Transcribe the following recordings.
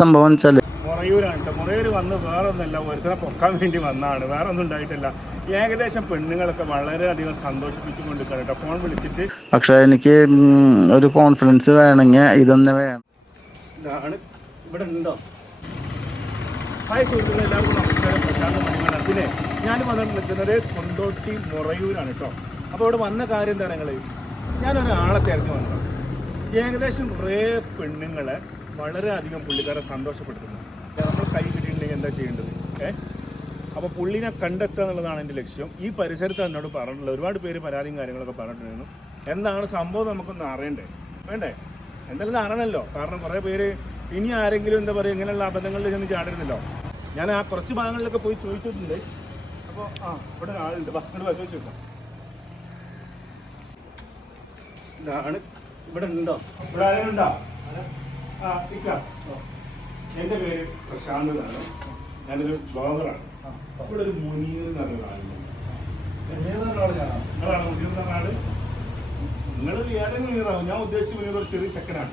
സംഭവം വെച്ചാൽ മുറയൂരാണ് കേട്ടോ മുറയൂർ വന്ന് വേറെ ഒന്നല്ല ഒരുത്തനെ പൊക്കാൻ വേണ്ടി വന്നതാണ് വേറെ ഒന്നും ഉണ്ടായിട്ടില്ല. ഏകദേശം പെണ്ണുങ്ങളൊക്കെ വളരെയധികം സന്തോഷിപ്പിച്ചുകൊണ്ട് കേട്ടോ ഫോൺ വിളിച്ചിട്ട് പക്ഷെ എനിക്ക് ഒരു കോൺഫിഡൻസ് വേണമെങ്കിൽ ഇതൊന്നെ വേണം. ഇതാണ്. ഇവിടെ ഉണ്ടോ? ഹായ് സുഹൃത്തുക്കളെ എല്ലാവർക്കും നമസ്കാരം. പ്രശാന്ത് പിന്നെ ഞാൻ വന്ന് നിൽക്കുന്നത് കൊണ്ടോട്ടി മുറയൂരാണ് കേട്ടോ അപ്പോൾ ഇവിടെ വന്ന കാര്യം എന്താണ് നിങ്ങൾ ഞാനൊരാളെ തിരഞ്ഞു വന്നു. ഏകദേശം കുറേ പെണ്ണുങ്ങളെ വളരെയധികം പുള്ളിക്കാരെ സന്തോഷപ്പെടുത്തുന്നു. നമ്മൾ കൈ കിട്ടിയിട്ടുണ്ടെങ്കിൽ എന്താ ചെയ്യേണ്ടത്? ഏ? അപ്പോൾ പുള്ളിനെ കണ്ടെത്തുക എന്നുള്ളതാണ് എന്റെ ലക്ഷ്യം. ഈ പരിസരത്ത് എന്നോട് പറഞ്ഞിട്ടുള്ളത് ഒരുപാട് പേര് പരാതിയും കാര്യങ്ങളൊക്കെ പറഞ്ഞിട്ടുണ്ടായിരുന്നു. എന്താണ് സംഭവം നമുക്കൊന്ന് അറിയണ്ടേ? വേണ്ടേ? എന്തായാലും അറിയണമല്ലോ. കാരണം കുറേ പേര് ഇനി ആരെങ്കിലും എന്താ പറയുക ഇങ്ങനെയുള്ള അബദ്ധങ്ങളിൽ ചെന്ന് ചാടരുന്നല്ലോ ഞാൻ ആ കുറച്ച് ഭാഗങ്ങളിലൊക്കെ പോയി ചോദിച്ചിട്ടുണ്ട്. അപ്പോൾ ആ ഇവിടെ ആളുണ്ട് ഭക്ഷണം ചോദിച്ചു ഇതാണ്. ഇവിടെ ഉണ്ടോ? ഇവിടെ ആരെങ്കിലും ഉണ്ടോ? എന്റെ പേര് പ്രശാന്ത് എന്നാണ്. ഞാനൊരു ബ്ലോഗറാണ്. അപ്പോൾ ഒരു മുനീർ എന്ന് പറഞ്ഞ ഒരാളുണ്ട് നിങ്ങളാണ് മുനീർ എന്ന് പറഞ്ഞ ആൾ? നിങ്ങൾ ഏതെങ്കിലും മുനീറാവും ഞാൻ ഉദ്ദേശിച്ച മുനീർ ഒരു ചെറിയ ചെക്കനാണ്.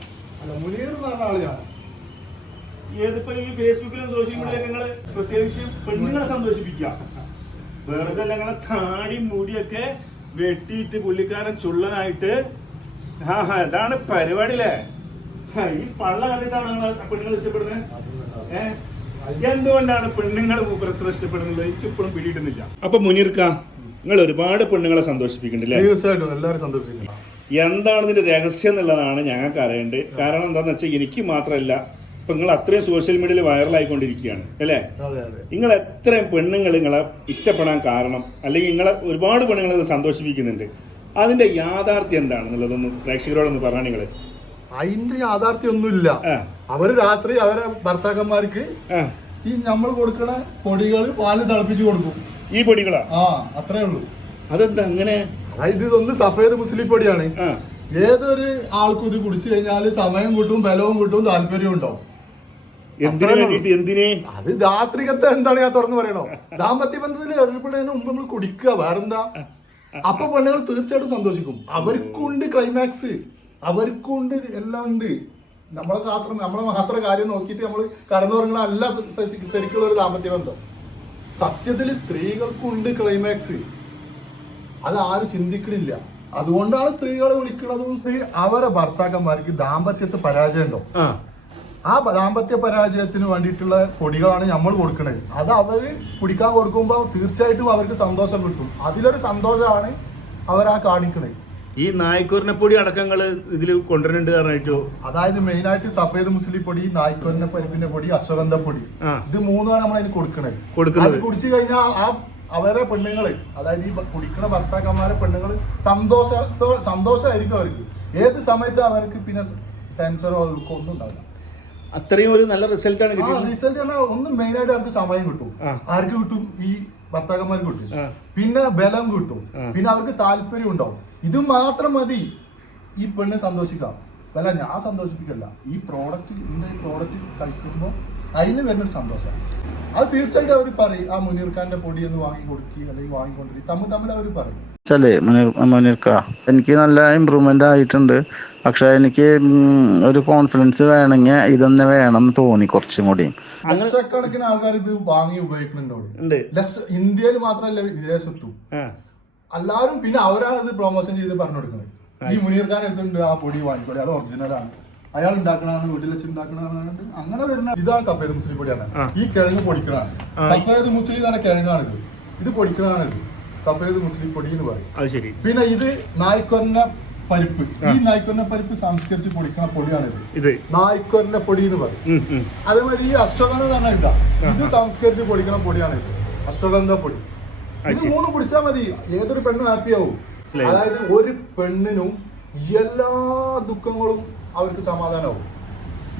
ഏതിപ്പോ ഈ ഫേസ്ബുക്കിലും സോഷ്യൽ മീഡിയയിലും നിങ്ങൾ പ്രത്യേകിച്ച് പെണ്ണുങ്ങളെ സന്തോഷിപ്പിക്കുക. വെറുതെ ഞങ്ങളെ താടി മുടിയൊക്കെ വെട്ടിയിട്ട് പുള്ളിക്കാരൻ ചുള്ളനായിട്ട്. ആ അതാണ് പരിപാടിയില്ലേ ഈ പള്ള കണ്ടിട്ടാണ് നിങ്ങൾ പെണ്ണുങ്ങൾ ഇഷ്ടപ്പെടുന്നത്? ഏഹ് എന്തുകൊണ്ടാണ് പെണ്ണുങ്ങൾ മൂപ്പർ എത്ര ഇഷ്ടപ്പെടുന്നത്? എനിക്ക് ഇപ്പോഴും പിടിയിടുന്നില്ല അപ്പൊ മുനീർക്ക നിങ്ങൾ ഒരുപാട് പെണ്ണുങ്ങളെ സന്തോഷിപ്പിക്കുന്നുണ്ടല്ലേ തീർച്ചയായിട്ടും എല്ലാവരും എന്താണ് ഇതിന്റെ രഹസ്യം എന്നുള്ളതാണ് ഞങ്ങൾക്ക് അറിയേണ്ടത്. കാരണം എന്താന്ന് വെച്ചാൽ എനിക്ക് മാത്രമല്ല ഇപ്പൊ നിങ്ങൾ അത്രയും സോഷ്യൽ മീഡിയയിൽ വൈറലായിക്കൊണ്ടിരിക്കുകയാണ് അല്ലേ? അതെ അതെ. നിങ്ങൾ എത്രയും പെണ്ണുങ്ങൾ നിങ്ങളെ ഇഷ്ടപ്പെടാൻ കാരണം അല്ലെങ്കിൽ നിങ്ങളെ ഒരുപാട് പെണ്ണുങ്ങൾ സന്തോഷിപ്പിക്കുന്നുണ്ട്. അതിന്റെ യാഥാർത്ഥ്യം എന്താണെന്നുള്ളതൊന്ന് പ്രേക്ഷകരോടൊന്ന് പറഞ്ഞു നിങ്ങൾ അതിന്റെ യാഥാർത്ഥ്യം ഒന്നുമില്ല അവർ രാത്രി അവരെ ഭർത്താക്കന്മാർക്ക് ഈ നമ്മൾ കൊടുക്കണ പൊടികൾ പാൽ തിളപ്പിച്ചു കൊടുക്കും. ഈ പൊടികളാ? ആ അത്രേ ഉള്ളൂ. അതെന്താ അങ്ങനെ? അതായത് ഇതൊന്ന് സഫേദ് മുസ്ലിം പൊടിയാണ്. ഏതൊരു ആൾക്കും ഇത് കുടിച്ചു കഴിഞ്ഞാൽ സമയം കിട്ടും ബലവും കിട്ടും താല്പര്യവും ഉണ്ടാവും. അത് രാത്രികത്തെ എന്താണ് ഞാൻ തുറന്നു പറയണോ? ദാമ്പത്യ ബന്ധത്തിൽ ഏർപ്പെടുന്നതിന് മുമ്പ് നമ്മൾ കുടിക്കുക വേറെന്താ? അപ്പൊ പെണ്ണുങ്ങൾ തീർച്ചയായിട്ടും സന്തോഷിക്കും. അവർക്കുണ്ട് ക്ലൈമാക്സ് അവർക്കുണ്ട് എല്ലാം ഉണ്ട്. നമ്മളെ മാത്രം നമ്മളെ മാത്രം കാര്യം നോക്കിയിട്ട് നമ്മൾ കടന്നുറങ്ങണ അല്ല ശരിക്കുള്ള ഒരു ദാമ്പത്യ ബന്ധം. സത്യത്തിൽ സ്ത്രീകൾക്കുണ്ട് ക്ലൈമാക്സ് അത് ആരും ചിന്തിക്കണില്ല. അതുകൊണ്ടാണ് സ്ത്രീകളെ വിളിക്കുന്നതും സ്ത്രീ അവരെ ഭർത്താക്കന്മാർക്ക് ദാമ്പത്യത്തെ പരാജയമുണ്ടോ ആ. ആ ദാമ്പത്യ പരാജയത്തിന് വേണ്ടിയിട്ടുള്ള പൊടികളാണ് നമ്മൾ കൊടുക്കുന്നത് അത് അവർ കുടിക്കാൻ കൊടുക്കുമ്പോൾ തീർച്ചയായിട്ടും അവർക്ക് സന്തോഷം കിട്ടും. അതിലൊരു സന്തോഷമാണ് അവർ ആ ഈ നായ്ക്കൂറിനെ പൊടി അടക്കങ്ങൾ ഇതിൽ കൊണ്ടുവരുന്നുണ്ട് പറഞ്ഞിട്ടോ അതായത് മെയിൻ ആയിട്ട് സഫേദ് മുസ്ലിം പൊടി നായ്ക്കൊന്ന പരിപ്പിന്റെ പൊടി അശ്വഗന്ധ പൊടി. ഇത് മൂന്നാണ് നമ്മൾ അതിന് കൊടുക്കണത്. കൊടുക്കുന്നത്. അത് കുടിച്ചു കഴിഞ്ഞാൽ ആ അവരെ പെണ്ണുങ്ങൾ അതായത് ഈ കുടിക്കുന്ന കുടിക്കണ ഭർത്താക്കന്മാരെ പെണ്ണുങ്ങൾ സന്തോഷത്തോ സന്തോഷമായിരിക്കും അവർക്ക്. ഏത് സമയത്ത് അവർക്ക് പിന്നെ ക്യാൻസറോ ഒന്നും ഉണ്ടാവില്ല. അത്രയും ഒരു നല്ല റിസൾട്ട് ആണ് കിട്ടിയത്. റിസൾട്ട് പറഞ്ഞാൽ ഒന്ന് മെയിൻ ആയിട്ട് അവർക്ക് സമയം കിട്ടും. ആർക്ക് കിട്ടും? ഈ ഭർത്താക്കന്മാർക്ക് കിട്ടും. പിന്നെ ബലം കിട്ടും. പിന്നെ അവർക്ക് താല്പര്യം ഉണ്ടാവും. ഇത് മാത്രം മതി. ഈ പെണ്ണ് സന്തോഷിക്കാം. അല്ല ഞാൻ സന്തോഷിപ്പിക്കല്ല. ഈ പ്രോഡക്റ്റ് ഇന്ന് ഈ പ്രോഡക്റ്റ് കഴിക്കുമ്പോൾ അതിന് വരുന്നൊരു സന്തോഷം. അത് തീർച്ചയായിട്ടും അവർ പറയും. ആ മുനീർ ഖാന്റെ പൊടി ഒന്ന് വാങ്ങി കൊടുക്കുക അല്ലെങ്കിൽ വാങ്ങിക്കൊണ്ടിരിക്കും തമ്മിൽ തമ്മിൽ അവർ പറയും. മുനീർക്ക എനിക്ക് നല്ല ഇമ്പ്രൂവ്മെന്റ് ആയിട്ടുണ്ട്. പക്ഷെ എനിക്ക് ഒരു കോൺഫിഡൻസ് വേണമെങ്കിൽ ഇതന്നെ വേണം എന്ന് തോന്നി കുറച്ചും കൂടി. ലക്ഷക്കണക്കിന് ആൾക്കാർ ഇത് വാങ്ങി ഉപയോഗിക്കുന്നുണ്ട് ഇന്ത്യയിൽ മാത്രമല്ല വിദേശത്തും. എല്ലാവരും പിന്നെ അവരാണ് ഇത് പ്രൊമോഷൻ ചെയ്ത് പറഞ്ഞു കൊടുക്കുന്നത് ഈ മുനീർ ഖാൻ എടുത്തിട്ടുണ്ട് ആ പൊടി വാങ്ങിക്കോടി അത് ഒറിജിനലാണ് അയാൾ ഉണ്ടാക്കണതാണ് വീട്ടിൽ വെച്ച് ഉണ്ടാക്കണതാണ് അങ്ങനെ വരുന്ന ഇതാണ് സഫേദ് മുസ്ലിം പൊടിയാണ്. ഈ കിഴങ്ങ് പൊടിക്കണതാണ്. സഫേദ് മുസ്ലിം ആണ് കിഴങ്ങാണിത്. ഇത് പൊടിക്കണതാണ് സഫേദ് മുസ്ലിം പൊടി എന്ന് പറയും. പിന്നെ ഇത് നായ്ക്കൊന്ന പരിപ്പ്. ഈ നായ്ക്കൊന്ന പരിപ്പ് സംസ്കരിച്ച് പൊടിക്കണ പൊടിയാണ് ഇത്. നായ്ക്കൊന്ന പൊടി എന്ന് പറയും. അതേമാതിരി ഈ അശ്വഗന്ധ തന്നെ ഇതാ ഇത് സംസ്കരിച്ച് പൊടിക്കണ പൊടിയാണ് ഇത്. അശ്വഗന്ധ പൊടി. ഇത്. മൂന്ന് കുടിച്ചാൽ മതി. ഏതൊരു പെണ്ണും ഹാപ്പി ആവും. അതായത് ഒരു പെണ്ണിനും എല്ലാ ദുഃഖങ്ങളും അവർക്ക് സമാധാനമാവും.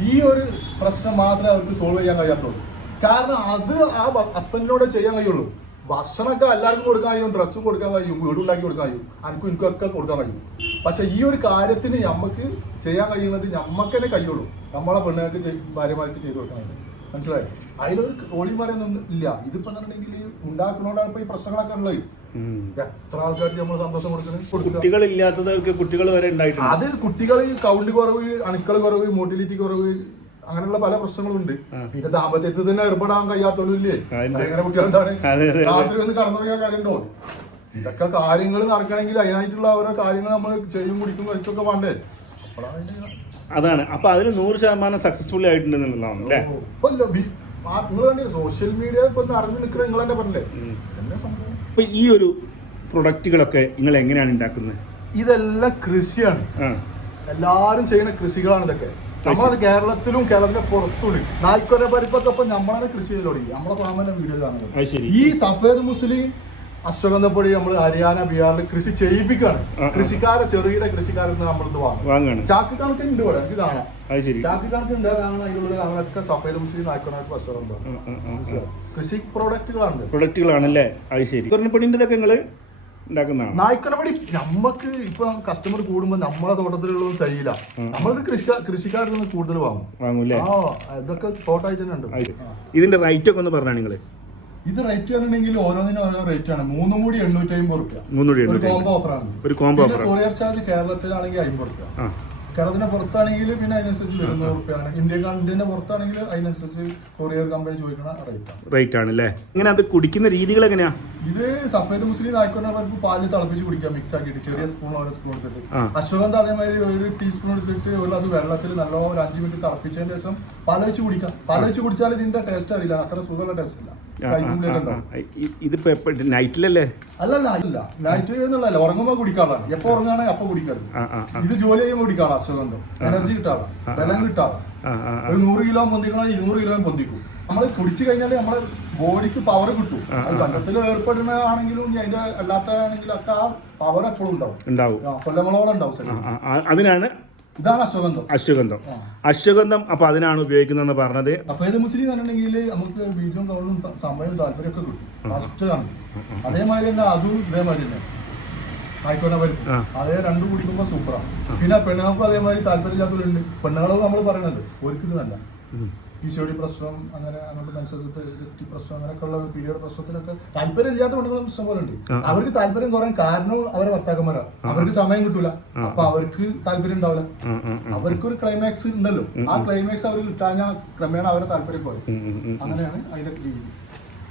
ഈ ഒരു പ്രശ്നം മാത്രമേ അവർക്ക് സോൾവ് ചെയ്യാൻ കഴിയാത്തുള്ളൂ. കാരണം അത് ആ ഹസ്ബൻഡിനോട് ചെയ്യാൻ കഴിയുള്ളൂ. ഭക്ഷണമൊക്കെ എല്ലാവർക്കും കൊടുക്കാൻ കഴിയും ഡ്രസ്സും കൊടുക്കാൻ കഴിയും വീടുണ്ടാക്കി കൊടുക്കാൻ കഴിയും അനക്കും എനിക്കൊക്കെ കൊടുക്കാൻ കഴിയും. പക്ഷെ ഈ ഒരു കാര്യത്തിന് നമുക്ക് ചെയ്യാൻ കഴിയുന്നത് നമുക്ക് തന്നെ കഴിയുള്ളൂ നമ്മളെ പെണ്ണുങ്ങൾക്ക് ഭാര്യമാർക്ക് ചെയ്തു കൊടുക്കാൻ കഴിയും മനസ്സിലായോ? അതിലൊരു ഓളി പറയുന്നൊന്നും ഇല്ല. ഇതിപ്പോ എന്നുണ്ടെങ്കിൽ ഉണ്ടാക്കുന്നോണ്ടാണ് ഇപ്പൊ ഈ പ്രശ്നങ്ങളൊക്കെ ഉള്ളത്. എത്ര ആൾക്കാർക്ക് നമ്മൾ സന്തോഷം കൊടുക്കുന്നത് കുട്ടികളില്ലാത്തവർക്ക് കുട്ടികൾ വരെ ഉണ്ടായിട്ടുണ്ട്. അത് കുട്ടികൾ കൗണ്ട് കുറവ് അണുക്കൾ കുറവ് മോട്ടിലിറ്റി കുറവ് അങ്ങനെയുള്ള പല പ്രശ്നങ്ങളും ഉണ്ട്. പിന്നെ ദാമ്പത്യത്തിൽ തന്നെ ഏർപ്പെടാൻ കഴിയാത്തോളൂ ഇല്ലേ? ഉണ്ട്. എങ്ങനെ കുട്ടികളുണ്ടാണ് അതെ. രാത്രി വന്ന് കടന്നുറങ്ങിയ കാര്യമുണ്ടോ? ഇതൊക്കെ കാര്യങ്ങൾ നടക്കണമെങ്കിൽ അതിനായിട്ടുള്ള ഓരോ കാര്യങ്ങൾ നമ്മൾ ചെയ്യും കുടിക്കും കഴിച്ചൊക്കെ വേണ്ടേ? അതാണ്. അപ്പൊ അതിന് നൂറ് ശതമാനം സക്സസ്ഫുൾ ആയിട്ടുണ്ടെന്നുള്ളതാണ് അല്ലേ? സോഷ്യൽ മീഡിയ അറിഞ്ഞു നിങ്ങൾ തന്നെ പറഞ്ഞില്ലേ? അപ്പൊ ഈ ഒരു പ്രൊഡക്റ്റുകളൊക്കെ നിങ്ങൾ എങ്ങനെയാണ് ഉണ്ടാക്കുന്നത്? ഇതെല്ലാം കൃഷിയാണ്. എല്ലാരും ചെയ്യുന്ന കൃഷികളാണ് ഇതൊക്കെ. നമ്മളത് കേരളത്തിലും കേരളത്തിന്റെ പുറത്തുണ്ട് നാൽക്കൊരപ്പരിപ്പൊക്കെ പരിപ്പൊക്കെ ഇപ്പൊ നമ്മളാണ് കൃഷി ചെയ്ത് തുടങ്ങി നമ്മളെ ഫാമിന്റെ വീഡിയോ കാണുന്നത്. ഈ സഫേദ് മുസ്ലിം അശ്വഗന്ധപ്പൊടി നമ്മൾ ഹരിയാന ബീഹാറിൽ കൃഷി ചെയ്യിപ്പിക്കാണ് കൃഷിക്കാര ചെറുകിട കൃഷിക്കാരിൽ നിന്ന് നമ്മളിത് വാങ്ങും. വാങ്ങാണ് കണക്ക് കണക്കുണ്ട് ഇവിടെ എനിക്ക് കാണാം. ചാക്ക് കണക്ക് ഉണ്ട് അതിനുള്ളിൽ അതിലുള്ള ഞങ്ങളൊക്കെ സഫേദ് മുസ്ലിം നായ്ക്കണക്ക് അശ്വഗന്ധം. കൃഷി പ്രോഡക്റ്റുകളാണ് പ്രൊഡക്റ്റുകളാണല്ലേ? അത് ശരി. സ്വർണപ്പൊടിന്റെതൊക്കെ നിങ്ങൾ നായ്ക്കനപടി നമ്മക്ക് ഇപ്പൊ കസ്റ്റമർ കൂടുമ്പോ നമ്മളെ തോട്ടത്തിലുള്ള തൈല നമ്മൾ കൃഷി കൃഷിക്കാരിൽ നിന്ന് കൂടുതൽ വാങ്ങും. വാങ്ങൂല്ലേ? ആ ഇതൊക്കെ തോട്ടായിട്ട് തന്നെ ഉണ്ട്. ഇതിന്റെ റൈറ്റ് ഒക്കെ ഒന്ന് പറഞ്ഞാ നിങ്ങൾ ഇത് റേറ്റ് പറഞ്ഞിട്ടുണ്ടെങ്കിൽ ഓരോന്നിനും ഓരോ റേറ്റ് ആണ്. മൂന്നും കൂടി എണ്ണൂറ്റി അമ്പത് റുപ്യ ഒരു കോംബോ ഓഫറാണ് ഒരു കോംബോ ഓഫർ കൊറിയർ ചാർജ് കേരളത്തിലാണെങ്കിൽ അമ്പത് റുപ്യ. കേരളത്തിന്റെ പുറത്താണെങ്കിൽ പിന്നെ അതിനനുസരിച്ച് വരുന്ന റുപ്യാണ്. ഇന്ത്യക്കാൾ ഇന്ത്യന്റെ പുറത്താണെങ്കിൽ അതിനനുസരിച്ച് കൊറിയർ കമ്പനി ചോദിക്കുന്ന റേറ്റ് ആണ്. റേറ്റ് ആണല്ലേ? ഇങ്ങനെ അത് കുടിക്കുന്ന രീതികൾ എങ്ങനെയാ? ഇത് സഫേദ് മുസ്ലിം ആയിക്കോട്ടെ പരിപ്പ് പാലിൽ തിളപ്പിച്ച് കുടിക്കാം മിക്സ് ആക്കിയിട്ട് ചെറിയ സ്പൂൺ ഓരോ സ്പൂൺ എടുത്തിട്ട്. അശ്വഗന്ധ അതേമാതിരി ഒരു ടീസ്പൂൺ എടുത്തിട്ട് ഒരു ഗ്ലാസ് വെള്ളത്തിൽ നല്ല ഒരു അഞ്ച് മിനിറ്റ് തിളപ്പിച്ചതിന് ശേഷം പാല വെച്ച് കുടിക്കാം. പാല വെച്ച് കുടിച്ചാൽ ഇതിന്റെ ടേസ്റ്റ് അറിയില്ല. അത്ര സുഖമുള്ള ടേസ്റ്റ് ഇല്ല. ഇതിപ്പോ നൈറ്റിലല്ലേ അല്ലല്ല അല്ല നൈറ്റ് എന്നുള്ളതല്ല. ഉറങ്ങുമ്പോ കുടിക്കാളാണ് എപ്പോ ഉറങ്ങുകയാണെങ്കിൽ അപ്പൊ കുടിക്കാറ് ഇത് ജോലി ചെയ്യുമ്പോൾ കുടിക്കാറാ അശ്വഗന്ധം എനർജി കിട്ടാറാ ബലം ആ. ഒരു നൂറ് കിലോ പൊന്തിക്കണോ ഇരുന്നൂറ് കിലോ പൊന്തിക്കും. നമ്മൾ കുടിച്ചു കഴിഞ്ഞാൽ നമ്മുടെ ബോഡിക്ക് പവർ കിട്ടും. അത് ബന്ധത്തിൽ ഏർപ്പെടുന്നതാണെങ്കിലും അതിന്റെ അല്ലാത്തതാണെങ്കിലും ഒക്കെ ആ പവർ എപ്പോഴും ഉണ്ടാവും. ഉണ്ടാവും. കൊല്ലങ്ങളോളം ഉണ്ടാവും. അതിനാണ് ഇതാണ് അശ്വഗന്ധം. അശ്വഗന്ധം. അശ്വഗന്ധം അപ്പൊ അതിനാണ് ഉപയോഗിക്കുന്നതെന്ന് പറഞ്ഞത്. അഫേദ് മുസ്ലിം എന്നുണ്ടെങ്കിൽ നമുക്ക് ബീജവും കവളും ത- സമയവും താല്പര്യമൊക്കെ കിട്ടും. ഫസ്റ്റ് ആണ്. അതേമാതിരി തന്നെ അതും ഇതേമാതിരി തന്നെ. ആയിക്കോട്ടെ പരിപ്പ് അതേ രണ്ടും കുടിക്കുമ്പോൾ സൂപ്പറാണ് പിന്നെ പെണ്ണുങ്ങൾക്കും അതേമാതിരി താല്പര്യമില്ലാത്തവരുണ്ട്. പെണ്ണുങ്ങളും നമ്മൾ പറയണത് ഒരിക്കലും നല്ല. പി സി ഒ ഡി പ്രശ്നം അങ്ങനെ അങ്ങോട്ട് മനസ്സിലാക്കിയിട്ട് ഇരട്ടി പ്രശ്നം അങ്ങനെയൊക്കെയുള്ള പീരിയഡ് പ്രശ്നത്തിലൊക്കെ താല്പര്യം ഇല്ലാത്ത പെണ്ണുങ്ങളും ഇഷ്ടം പോലെ ഉണ്ട്. അവർക്ക് താല്പര്യം കുറയാൻ കാരണം അവരെ ഭർത്താക്കന്മാരാണ്. അവർക്ക് സമയം കിട്ടൂല. അപ്പൊ അവർക്ക് താല്പര്യം ഉണ്ടാവില്ല. ആ, ആ, ആ. അവർക്ക് ഒരു ക്ലൈമാക്സ് ഉണ്ടല്ലോ ആ ക്ലൈമാക്സ് അവർ കിട്ടാഞ്ഞാൽ ക്രമേണ അവരെ താല്പര്യം ഉം. അങ്ങനെയാണ് അതിന്റെ രീതി.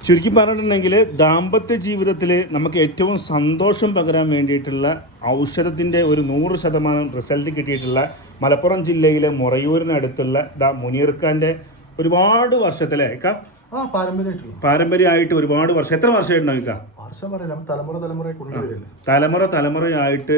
ചുരുക്കി പറഞ്ഞിട്ടുണ്ടെങ്കിൽ ദാമ്പത്യ ജീവിതത്തിൽ നമുക്ക് ഏറ്റവും സന്തോഷം പകരാൻ വേണ്ടിയിട്ടുള്ള ഔഷധത്തിന്റെ ഒരു നൂറ് ശതമാനം റിസൾട്ട് കിട്ടിയിട്ടുള്ള മലപ്പുറം ജില്ലയിലെ മുറയൂരിനടുത്തുള്ള ദ മുനീർഖാന്റെ ഒരുപാട് വർഷത്തിലെ ആ പാരമ്പര്യമായിട്ടുള്ള. പാരമ്പര്യമായിട്ട് ഒരുപാട് വർഷം. എത്ര വർഷമായിട്ടുണ്ടോ തലമുറ കൊണ്ടുവരില്ലേ തലമുറ തലമുറയായിട്ട്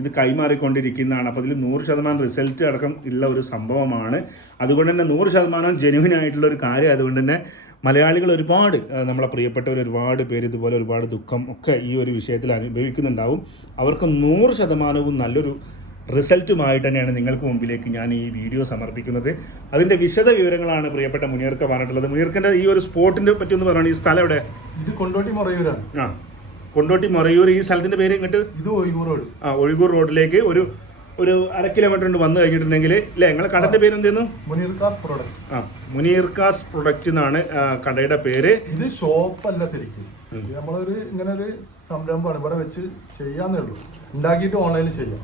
ഇത് കൈമാറിക്കൊണ്ടിരിക്കുന്നതാണ്. അപ്പോൾ ഇതിൽ നൂറ് ശതമാനം റിസൾട്ട് അടക്കം ഉള്ള ഒരു സംഭവമാണ്. അതുകൊണ്ട് തന്നെ നൂറ് ശതമാനം ജെനുവിൻ ആയിട്ടുള്ള ഒരു കാര്യം അതുകൊണ്ട് തന്നെ മലയാളികൾ ഒരുപാട് നമ്മളെ പ്രിയപ്പെട്ടവർ ഒരുപാട് പേര് ഇതുപോലെ ഒരുപാട് ദുഃഖം ഒക്കെ ഈ ഒരു വിഷയത്തിൽ അനുഭവിക്കുന്നുണ്ടാവും. അവർക്ക് നൂറ് ശതമാനവും നല്ലൊരു റിസൾട്ടുമായിട്ട് തന്നെയാണ് നിങ്ങൾക്ക് മുമ്പിലേക്ക് ഞാൻ ഈ വീഡിയോ സമർപ്പിക്കുന്നത്. അതിന്റെ വിശദ വിവരങ്ങളാണ് പ്രിയപ്പെട്ട മുനീർക്ക പറഞ്ഞിട്ടുള്ളത്. മുനീർക്കന്റെ ഈ ഒരു സ്പോട്ടിനെ പറ്റി ഒന്ന് പറയണം? ഈ സ്ഥലം എവിടെ? ഇത് കൊണ്ടോട്ടി മുറയൂരാണ്. ആ. കൊണ്ടോട്ടി മൊറയൂർ ഈ സ്ഥലത്തിന്റെ പേര് ഇങ്ങോട്ട് ഇത് ഒഴിവൂർ റോഡ്. ആ ഒഴിവൂർ റോഡിലേക്ക് ഒരു ഒരു അര കിലോമീറ്റർ കൊണ്ട് വന്നു കഴിഞ്ഞിട്ടുണ്ടെങ്കിൽ അല്ലേ നിങ്ങളെ കടന്റെ പേര് എന്തായിരുന്നു മുനീർക്കാസ് കാസ് പ്രോഡക്റ്റ് ആ മുനീർക്കാസ് പ്രൊഡക്റ്റ് എന്നാണ് കടയുടെ പേര്. ഇത് ഷോപ്പ് അല്ല ശരിക്കും നമ്മളൊരു ഇങ്ങനെ ഒരു സംരംഭമാണ്. ഇവിടെ വെച്ച് ചെയ്യാന്നേ ഉള്ളൂ. ഉണ്ടാക്കിയിട്ട് ഓൺലൈനിൽ ചെയ്യാം.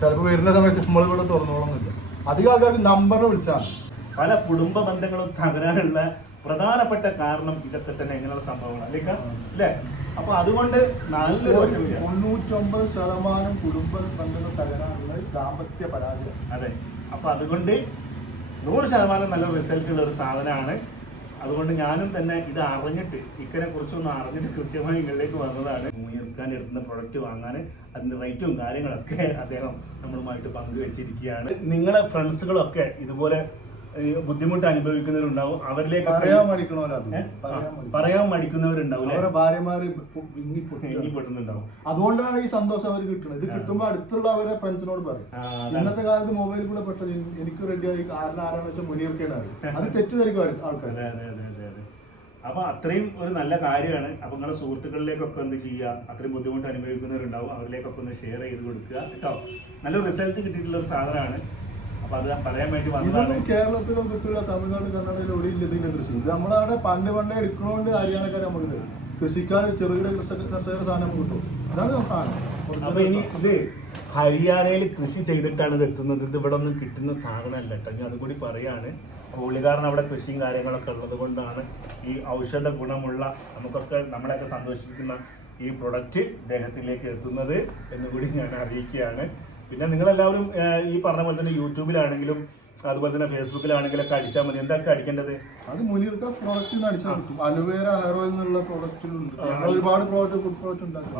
ചിലപ്പോൾ വരുന്ന സമയത്ത് നമ്മൾ ഇവിടെ തുറന്നോളന്നില്ല അധികം ആൾക്കാർക്ക് നമ്പർ വിളിച്ചാണ്. പല കുടുംബ ബന്ധങ്ങളും തകരാനുള്ള പ്രധാനപ്പെട്ട കാരണം ഇതൊക്കെ തന്നെ ഇങ്ങനെയുള്ള സംഭവങ്ങൾ അല്ലേ അല്ലേ? അപ്പൊ അതുകൊണ്ട് നല്ലൊരു ഒരു തൊണ്ണൂറ്റൊമ്പത് ശതമാനം കുടുംബ ബന്ധങ്ങൾ തകരാനുള്ള ദാമ്പത്യ പരാജയം. അതെ. അപ്പൊ അതുകൊണ്ട് നൂറ് ശതമാനം നല്ല റിസൾട്ട് ഉള്ള ഒരു സാധനമാണ് അതുകൊണ്ട് ഞാനും തന്നെ ഇത് അറിഞ്ഞിട്ട് ഇക്കനെ കുറിച്ചൊന്ന് അറിഞ്ഞിട്ട് കൃത്യമായി ഇങ്ങളിലേക്ക് വന്നതാണ്. മുയർക്കാൻ എടുക്കുന്ന പ്രൊഡക്റ്റ് വാങ്ങാൻ അതിന്റെ റേറ്റും കാര്യങ്ങളൊക്കെ അദ്ദേഹം നമ്മളുമായിട്ട് പങ്കുവെച്ചിരിക്കുകയാണ്. നിങ്ങളെ ഫ്രണ്ട്സുകളൊക്കെ ഇതുപോലെ ബുദ്ധിമുട്ട് അനുഭവിക്കുന്നവരുണ്ടാവും. അവരിലേക്ക് പറയാൻ മടിക്കുന്നവരുണ്ടാവും പെട്ടുന്നുണ്ടാവും അതുകൊണ്ടാണ് ഈ സന്തോഷം അവർ കിട്ടുന്നത് ഇത് കിട്ടുമ്പോൾ അടുത്തുള്ള അവരെ ഫ്രണ്ട്സിനോട് പറയും. ഇന്നത്തെ കാലത്ത് മൊബൈലിൽ കൂടെ പെട്ടത് എനിക്ക് റെഡിയായി. കാരണം ആരാണെന്ന് വെച്ചാൽ മുനിയർക്കാണ് അത് തെറ്റിദ്ധരിക്കും ആൾക്കാർ അപ്പൊ അത്രയും ഒരു നല്ല കാര്യമാണ്. അപ്പൊ നിങ്ങളുടെ സുഹൃത്തുക്കളിലേക്കൊക്കെ എന്ത് ചെയ്യുക. അത്രയും ബുദ്ധിമുട്ട് അനുഭവിക്കുന്നവരുണ്ടാവും. അവരിലേക്കൊക്കെ ഒന്ന് ഷെയർ ചെയ്ത് കൊടുക്കുക. കേട്ടോ? നല്ല റിസൾട്ട് കിട്ടിയിട്ടുള്ള ഒരു സാധനമാണ്. അപ്പൊ അത് പറയാൻ വേണ്ടി വന്നതാണ്. ഇതൊന്നും കേരളത്തിലോ കിട്ടില്ല തമിഴ്നാട് കർണാടകയിൽ ഒരു ഇല്ല ഇതിന്റെ കൃഷി. ഇത് നമ്മളവിടെ പണ്ട് പണ്ടേ എടുക്കണോണ്ട് ഹരിയാനക്കാർ നമുക്ക് തരും. കൃഷിക്കാർ ചെറുകിട കർഷക കർഷകരുടെ സാധനം കിട്ടും അതാണ് സാധനം അപ്പൊ ഇനി ഇത് ഹരിയാനയിൽ കൃഷി ചെയ്തിട്ടാണ് ഇത് എത്തുന്നത്. ഇത് ഇവിടെ ഒന്നും കിട്ടുന്ന സാധനമല്ല കേട്ടോ. ഞാൻ അതുകൂടി പറയാണ്. പുള്ളിക്കാരൻ അവിടെ കൃഷിയും കാര്യങ്ങളൊക്കെ ഉള്ളത് കൊണ്ടാണ് ഈ ഔഷധ ഗുണമുള്ള നമുക്കൊക്കെ നമ്മളെയൊക്കെ സന്തോഷിപ്പിക്കുന്ന ഈ പ്രൊഡക്റ്റ് ഇദ്ദേഹത്തിലേക്ക് എത്തുന്നത് എന്നുകൂടി ഞാൻ അറിയിക്കുകയാണ്. പിന്നെ നിങ്ങളെല്ലാവരും എല്ലാവരും ഈ പറഞ്ഞ പോലെ തന്നെ യൂട്യൂബിലാണെങ്കിലും അതുപോലെ തന്നെ ഫേസ്ബുക്കിലാണെങ്കിലും ഒക്കെ അടിച്ചാൽ മതി. എന്തൊക്കെ അടിക്കേണ്ടത്? അത് മുനീർക്കാസ് പ്രോഡക്റ്റ് അടിച്ചാൽ കിട്ടും. അലോവേര ഹെയർ ഓയിൽ എന്നുള്ള പ്രോഡക്റ്റിലുണ്ട് ഒരുപാട് പ്രോഡക്റ്റ് ഫുഡ് പ്രോഡക്റ്റ് ഉണ്ടാക്കും